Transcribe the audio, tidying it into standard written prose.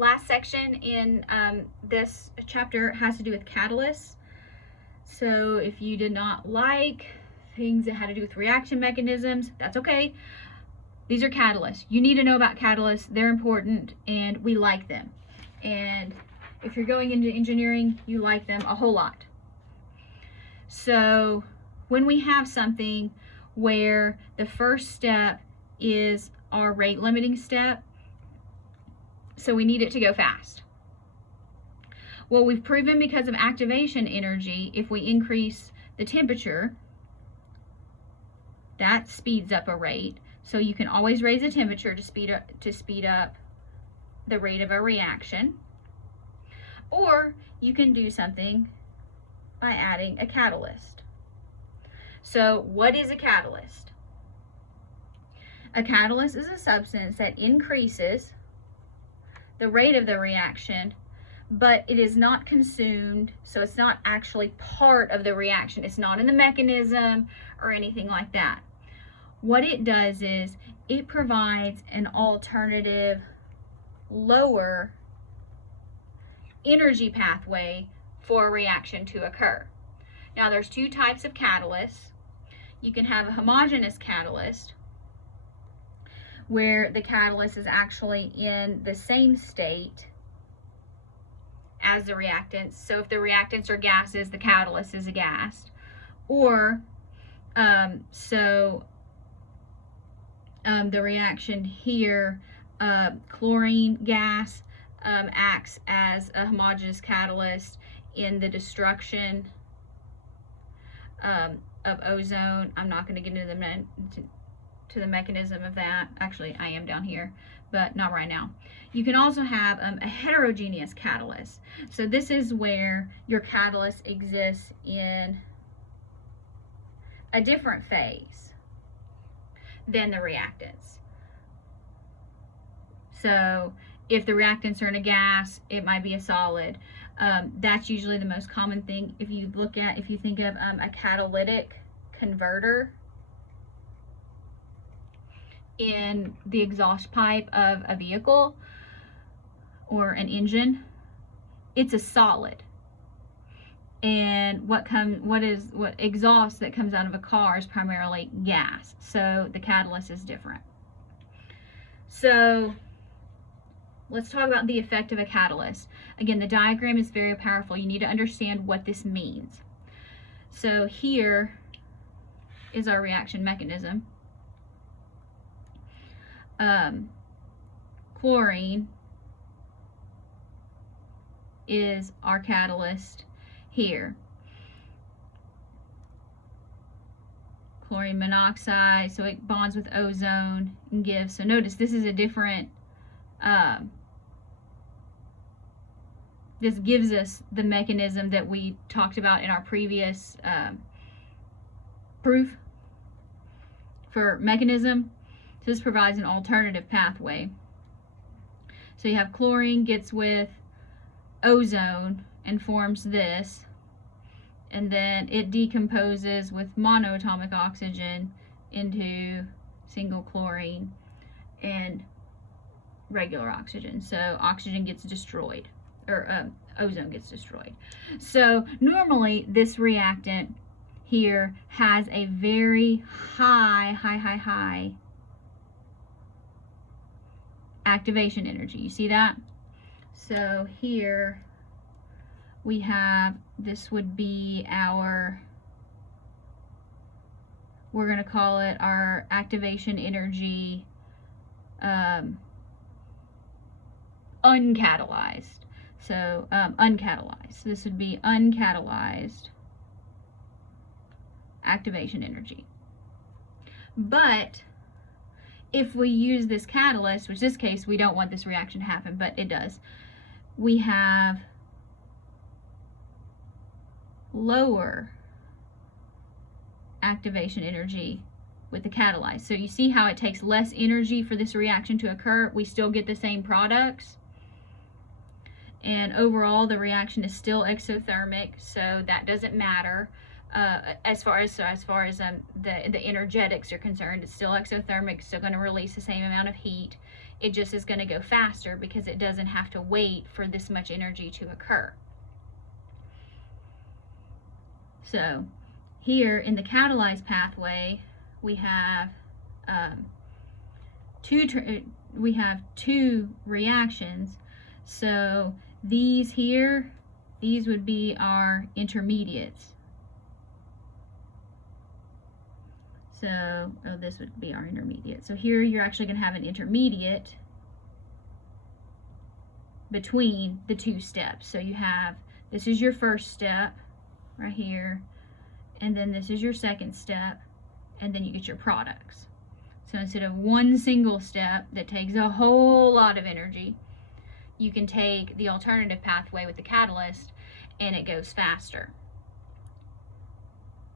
last section in this chapter has to do with catalysts. So if you did not like things that had to do with reaction mechanisms, that's okay. These are catalysts. You need to know about catalysts. They're important and we like them. And if you're going into engineering, you like them a whole lot. So when we have something where the first step is our rate limiting step, so we need it to go fast. Well, we've proven because of activation energy, if we increase the temperature, that speeds up a rate. So you can always raise the temperature to speed up the rate of a reaction. Or you can do something by adding a catalyst. So what is a catalyst? A catalyst is a substance that increases the rate of the reaction, but it is not consumed, so it's not actually part of the reaction. It's not in the mechanism or anything like that. What it does is it provides an alternative, lower energy pathway for a reaction to occur. Now there's two types of catalysts. You can have a homogeneous catalyst, where the catalyst is actually in the same state as the reactants. So if the reactants are gases, the catalyst is a gas. Or the reaction here, chlorine gas acts as a homogeneous catalyst in the destruction of ozone. I'm not going to get into the mechanism of that. Actually, I am down here, but not right now. You can also have a heterogeneous catalyst. So this is where your catalyst exists in a different phase than the reactants. So if the reactants are in a gas, it might be a solid. That's usually the most common thing. If you think of a catalytic converter in the exhaust pipe of a vehicle or an engine, it's a solid. And what exhaust that comes out of a car is primarily gas. So the catalyst is different. So let's talk about the effect of a catalyst. Again, the diagram is very powerful. You need to understand what this means. So here is our reaction mechanism. Chlorine is our catalyst here. Chlorine monoxide, so it bonds with ozone and gives, so notice this is a different, this gives us the mechanism that we talked about in our previous proof for mechanism. So this provides an alternative pathway. So you have chlorine gets with ozone and forms this, and then it decomposes with monoatomic oxygen into single chlorine and regular oxygen. So oxygen gets destroyed, or ozone gets destroyed. So normally this reactant here has a very high activation energy. You see that? So here we have, this would be our, we're going to call it our activation energy uncatalyzed. So uncatalyzed. So this would be uncatalyzed activation energy. But if we use this catalyst, which in this case we don't want this reaction to happen, but it does, we have lower activation energy with the catalyzed. So you see how it takes less energy for this reaction to occur. We still get the same products, and overall the reaction is still exothermic, so that doesn't matter. As far as the energetics are concerned, it's still exothermic, still going to release the same amount of heat. It just is going to go faster because it doesn't have to wait for this much energy to occur. So here in the catalyzed pathway, we have two reactions. So these here, these would be our intermediates. So, oh, this would be our intermediate. So here you're actually going to have an intermediate between the two steps. So you have, this is your first step right here, and then this is your second step, and then you get your products. So instead of one single step that takes a whole lot of energy, you can take the alternative pathway with the catalyst and it goes faster.